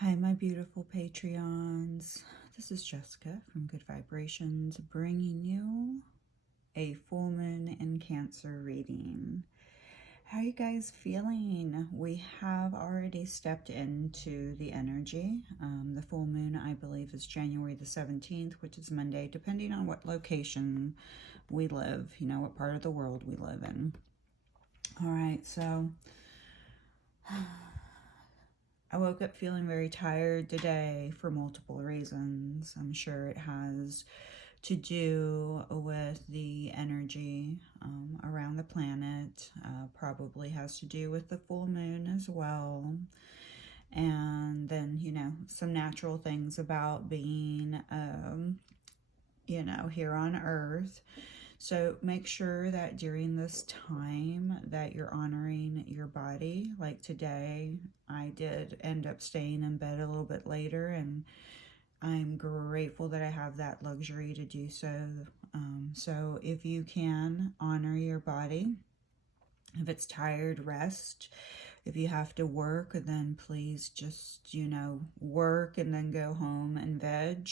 Hi, my beautiful Patreons. This is Jessica from Good Vibrations, bringing you a full moon in Cancer reading. How are you guys feeling? We have already stepped into the energy. The full moon, I believe, is January the 17th, which is Monday, depending on what location we live, what part of the world we live in. All right, so I woke up feeling very tired today for multiple reasons. I'm sure it has to do with the energy around the planet, probably has to do with the full moon as well. And then, some natural things about being, here on Earth. So make sure that during this time that you're honoring your body. Like today, I did end up staying in bed a little bit later, and I'm grateful that I have that luxury to do so. So if you can, honor your body. If it's tired, rest. If you have to work, then please just, work and then go home and veg.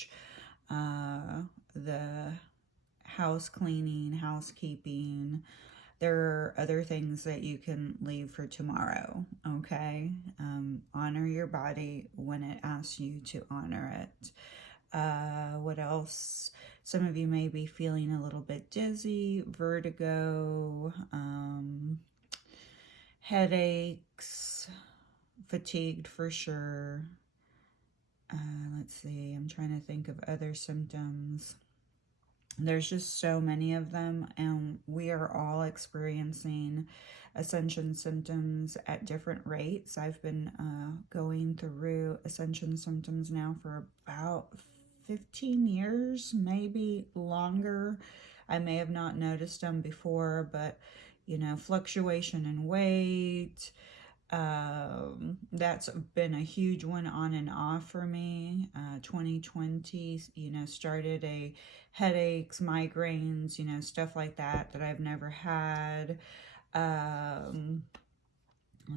The house cleaning, housekeeping, there are other things that you can leave for tomorrow, okay? Honor your body when it asks you to honor it. What else? Some of you may be feeling a little bit dizzy, vertigo, headaches, fatigued for sure. Let's see, I'm trying to think of other symptoms. There's just so many of them, and we are all experiencing ascension symptoms at different rates. I've been going through ascension symptoms now for about 15 years, maybe longer. I may have not noticed them before, but fluctuation in weight, that's been a huge one on and off for me. 2020, started a headaches, migraines, stuff like that I've never had. Let's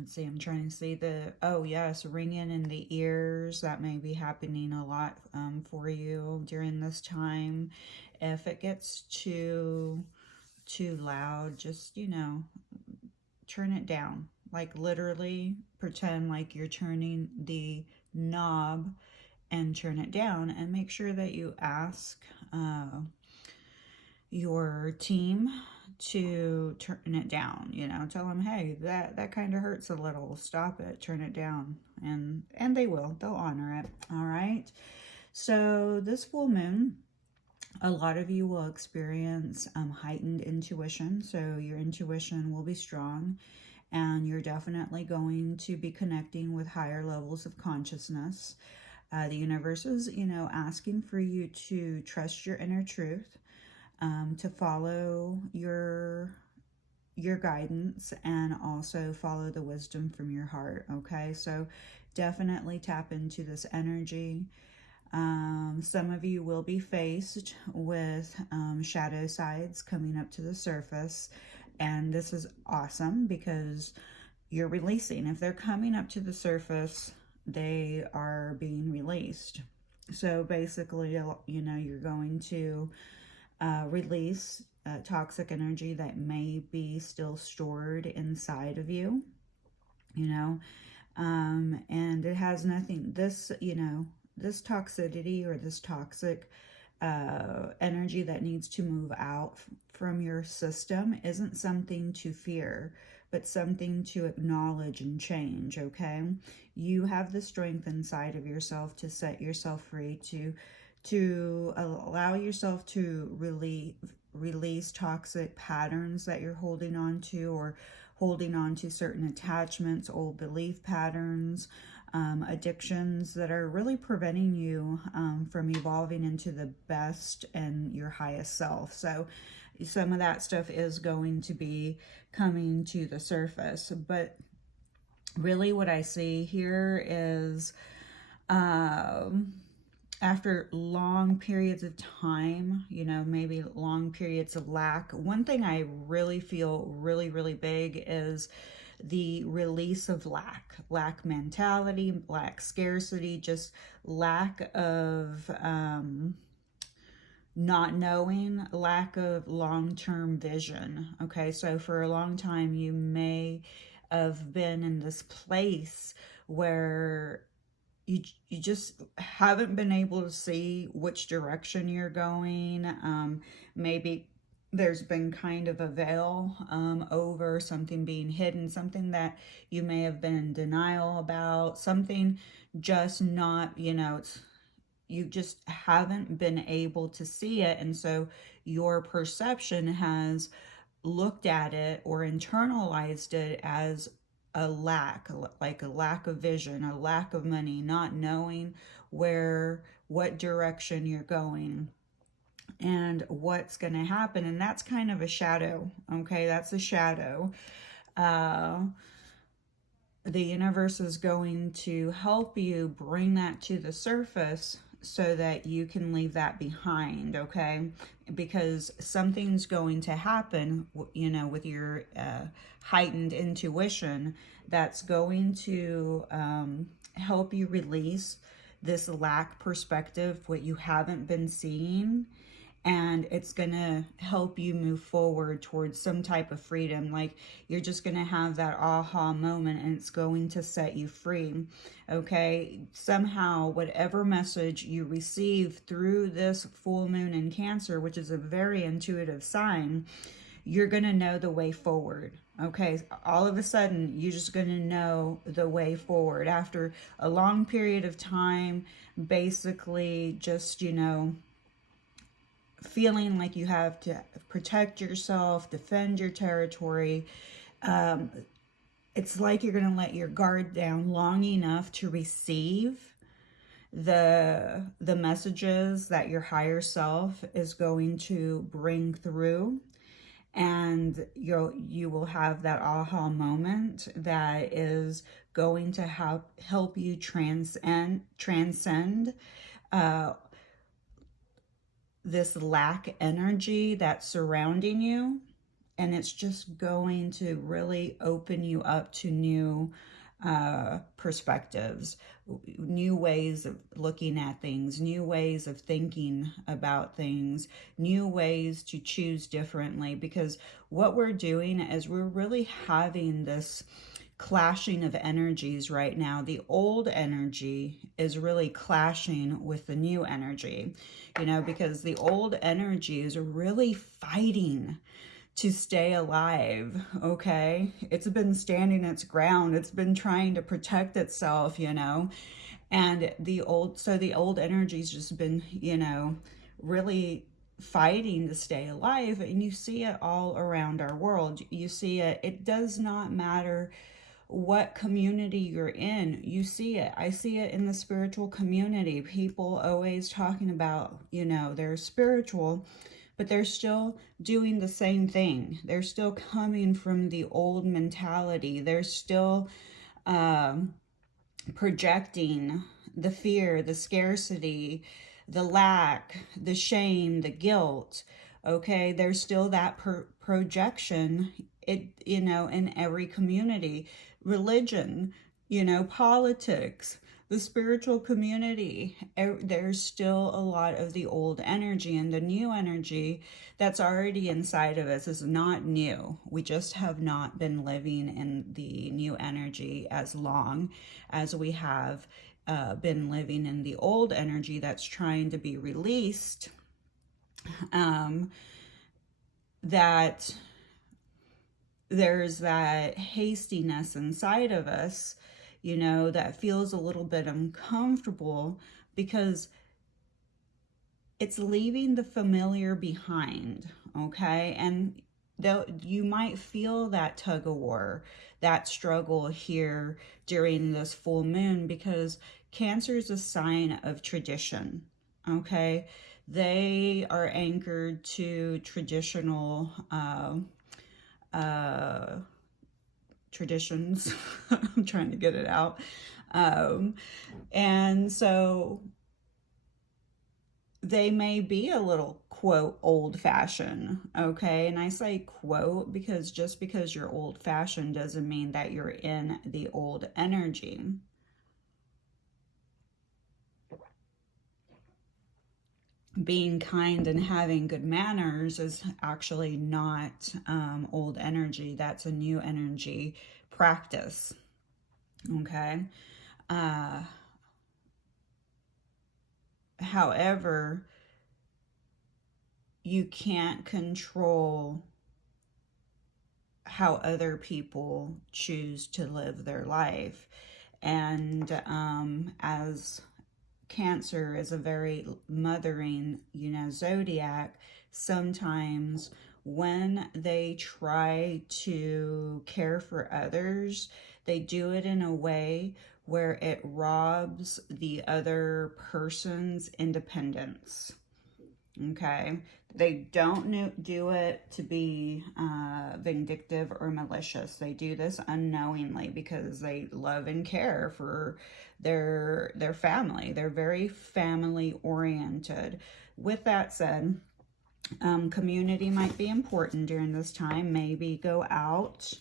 see, I'm trying to see oh yes, ringing in the ears. That may be happening a lot for you during this time. If it gets too loud, just, turn it down. Like literally pretend like you're turning the knob and turn it down, and make sure that you ask your team to turn it down. Tell them, hey, that kind of hurts a little, stop it, turn it down, and they'll honor it. All right, so this full moon, a lot of you will experience heightened intuition. So your intuition will be strong, and you're definitely going to be connecting with higher levels of consciousness. The universe is, asking for you to trust your inner truth, to follow your guidance, and also follow the wisdom from your heart. Okay, so definitely tap into this energy. Some of you will be faced with shadow sides coming up to the surface, and this is awesome because you're releasing. If they're coming up to the surface, they are being released. So basically, you're going to release toxic energy that may be still stored inside of you, and it has nothing, this toxicity or this toxic energy that needs to move out from your system isn't something to fear, but something to acknowledge and change. Okay, you have the strength inside of yourself to set yourself free, to allow yourself to release toxic patterns that you're holding on to, or holding on to certain attachments, old belief patterns, addictions that are really preventing you from evolving into the best and your highest self. So some of that stuff is going to be coming to the surface. But really what I see here is after long periods of time, maybe long periods of lack, one thing I really feel really, really big is the release of lack mentality, lack scarcity, just lack of not knowing, lack of long-term vision. Okay, so for a long time you may have been in this place where you just haven't been able to see which direction you're going. Maybe there's been kind of a veil over something being hidden, something that you may have been in denial about, something just not, you just haven't been able to see it. And so your perception has looked at it or internalized it as a lack, like a lack of vision, a lack of money, not knowing what direction you're going and what's going to happen. And that's kind of a shadow. Okay, that's a shadow. The universe is going to help you bring that to the surface so that you can leave that behind, okay? Because something's going to happen, with your heightened intuition that's going to help you release this lack perspective, what you haven't been seeing, and it's going to help you move forward towards some type of freedom. Like you're just going to have that aha moment and it's going to set you free. Okay, somehow whatever message you receive through this full moon in Cancer, which is a very intuitive sign, you're going to know the way forward. Okay, all of a sudden you're just going to know the way forward after a long period of time, basically just feeling like you have to protect yourself, defend your territory. It's like you're going to let your guard down long enough to receive the messages that your higher self is going to bring through, and you will have that aha moment that is going to help you transcend this lack energy that's surrounding you, and it's just going to really open you up to new perspectives, new ways of looking at things, new ways of thinking about things, new ways to choose differently. Because what we're doing is we're really having this clashing of energies right now. The old energy is really clashing with the new energy, because the old energy is really fighting to stay alive. Okay, it's been standing its ground, it's been trying to protect itself, and the old energy's just been really fighting to stay alive. And you see it all around our world. You see it. It does not matter what community you're in. You see it. I see it in the spiritual community. People always talking about, they're spiritual, but they're still doing the same thing. They're still coming from the old mentality. They're still projecting the fear, the scarcity, the lack, the shame, the guilt. Okay, there's still that projection, in every community. Religion, politics, the spiritual community, there's still a lot of the old energy, and the new energy that's already inside of us is not new. We just have not been living in the new energy as long as we have been living in the old energy that's trying to be released. That there's that hastiness inside of us, that feels a little bit uncomfortable because it's leaving the familiar behind, okay? And though you might feel that tug of war, that struggle here during this full moon, because Cancer is a sign of tradition, okay? They are anchored to traditional traditions. I'm trying to get it out. And so they may be a little, quote, old-fashioned, okay? And I say quote because just because you're old-fashioned doesn't mean that you're in the old energy. Being kind and having good manners is actually not old energy. That's a new energy practice, okay? However, you can't control how other people choose to live their life. And as Cancer is a very mothering, zodiac, sometimes when they try to care for others, they do it in a way where it robs the other person's independence. Okay, they don't do it to be vindictive or malicious. They do this unknowingly because they love and care for their family. They're very family oriented. With that said, community might be important during this time. Maybe go out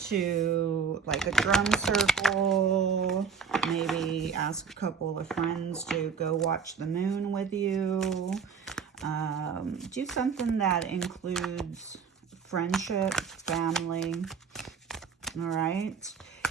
to like a drum circle, maybe ask a couple of friends to go watch the moon with you. Do something that includes friendship, family. All right.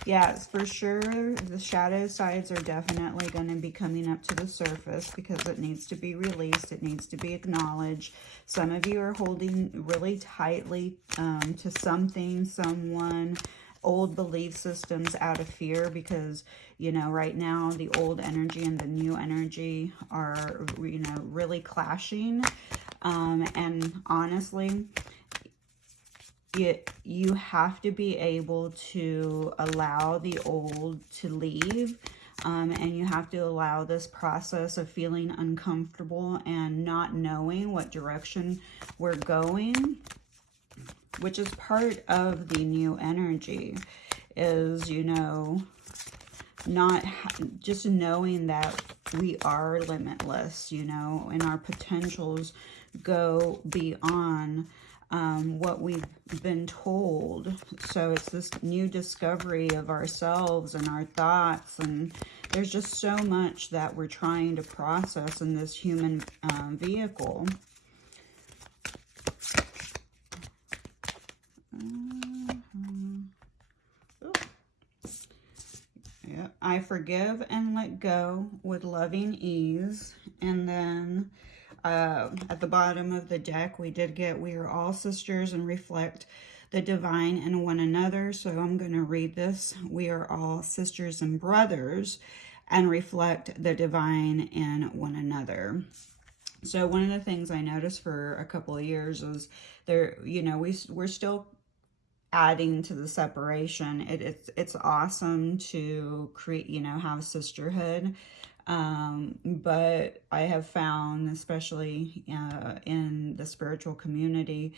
Yes, for sure, the shadow sides are definitely going to be coming up to the surface because it needs to be released. It needs to be acknowledged. Some of you are holding really tightly to something, someone, old belief systems out of fear because, right now the old energy and the new energy are, really clashing. And honestly, you have to be able to allow the old to leave, and you have to allow this process of feeling uncomfortable and not knowing what direction we're going, which is part of the new energy, is, not just knowing that we are limitless, and our potentials go beyond what we've been told. So it's this new discovery of ourselves and our thoughts, and there's just so much that we're trying to process in this human vehicle. Yeah, I forgive and let go with loving ease. And then at the bottom of the deck, we are all sisters and reflect the divine in one another. So I'm going to read this. We are all sisters and brothers and reflect the divine in one another. So one of the things I noticed for a couple of years is we're still adding to the separation. It's awesome to create, have sisterhood. But I have found, especially in the spiritual community,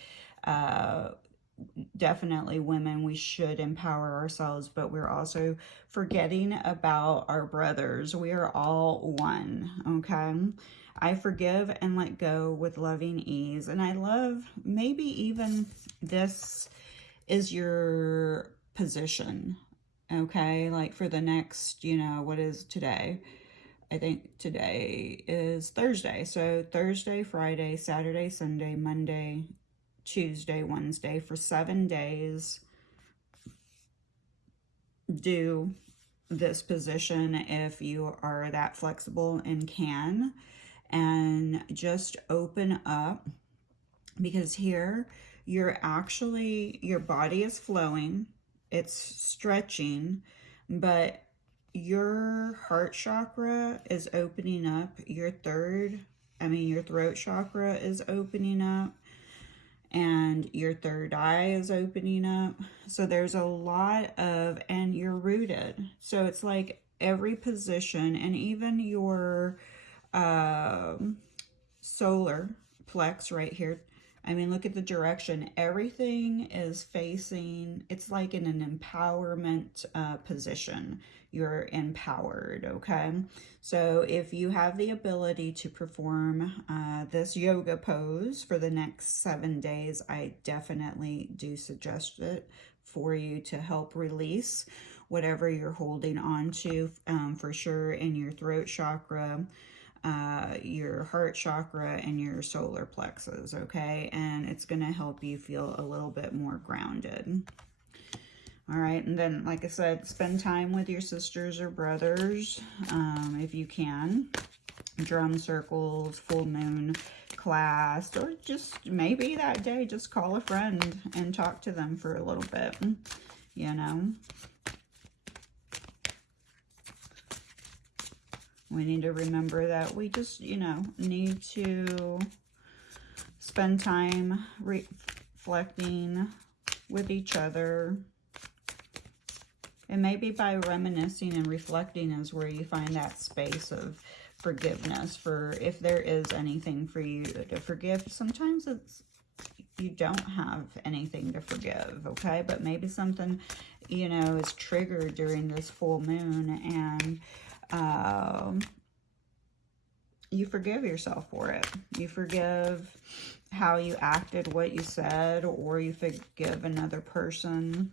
definitely women, we should empower ourselves, but we're also forgetting about our brothers. We are all one, okay? I forgive and let go with loving ease. And I love, maybe even this is your position, okay? Like for the next, what is today? I think today is Thursday. So Thursday, Friday, Saturday, Sunday, Monday, Tuesday, Wednesday, for 7 days, do this position if you are that flexible and can. And just open up, because here your body is flowing, it's stretching, but your heart chakra is opening up, your throat chakra is opening up, and your third eye is opening up. So there's a lot of, and you're rooted. So it's like every position, and even your solar plex right here, I mean, look at the direction. Everything is facing, it's like in an empowerment position. You're empowered, okay? So if you have the ability to perform this yoga pose for the next 7 days, I definitely do suggest it for you to help release whatever you're holding on to, for sure, in your throat chakra, your heart chakra, and your solar plexus, okay? And it's going to help you feel a little bit more grounded. All right, and then, like I said, spend time with your sisters or brothers, if you can. Drum circles, full moon class, or just maybe that day, just call a friend and talk to them for a little bit, you know. We need to remember that we just, you know, need to spend time reflecting with each other. And maybe by reminiscing and reflecting is where you find that space of forgiveness for if there is anything for you to forgive. Sometimes it's you don't have anything to forgive, okay? But maybe something, you know, is triggered during this full moon, and you forgive yourself for it. You forgive how you acted, what you said, or you forgive another person.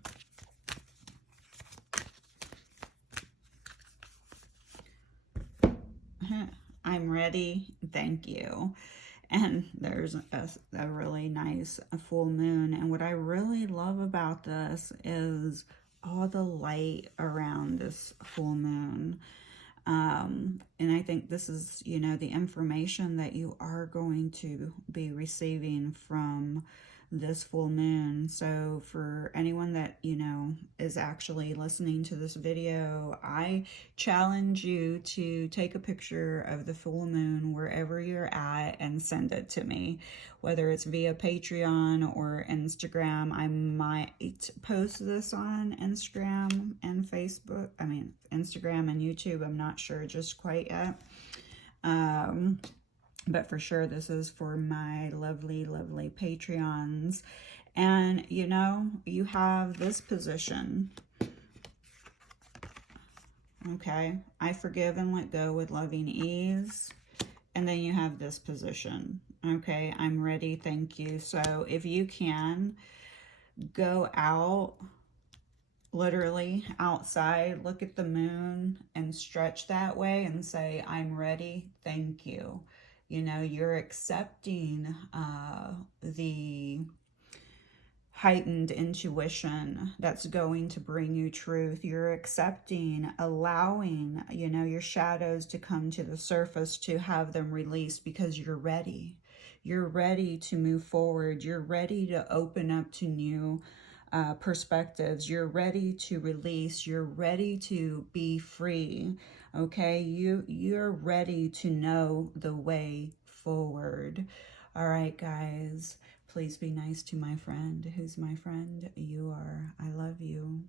I'm ready. Thank you. And there's a really nice full moon. And what I really love about this is all the light around this full moon. And I think this is, you know, the information that you are going to be receiving from this full moon. So for anyone that, you know, is actually listening to this video, I challenge you to take a picture of the full moon wherever you're at and send it to me, whether it's via Patreon or Instagram. I might post this on Instagram and Facebook. I mean, Instagram and YouTube. I'm not sure just quite yet. But for sure, this is for my lovely, lovely Patreons. And, you know, you have this position. Okay. I forgive and let go with loving ease. And then you have this position. Okay. I'm ready. Thank you. So if you can, go out, literally outside, look at the moon and stretch that way and say, I'm ready. Thank you. You know, you're accepting the heightened intuition that's going to bring you truth. You're accepting, allowing, you know, your shadows to come to the surface, to have them released, because you're ready. You're ready to move forward. You're ready to open up to new perspectives. You're ready to release. You're ready to be free. Okay, you're ready to know the way forward. All right, guys, please be nice to my friend. Who's my friend? You are. I love you.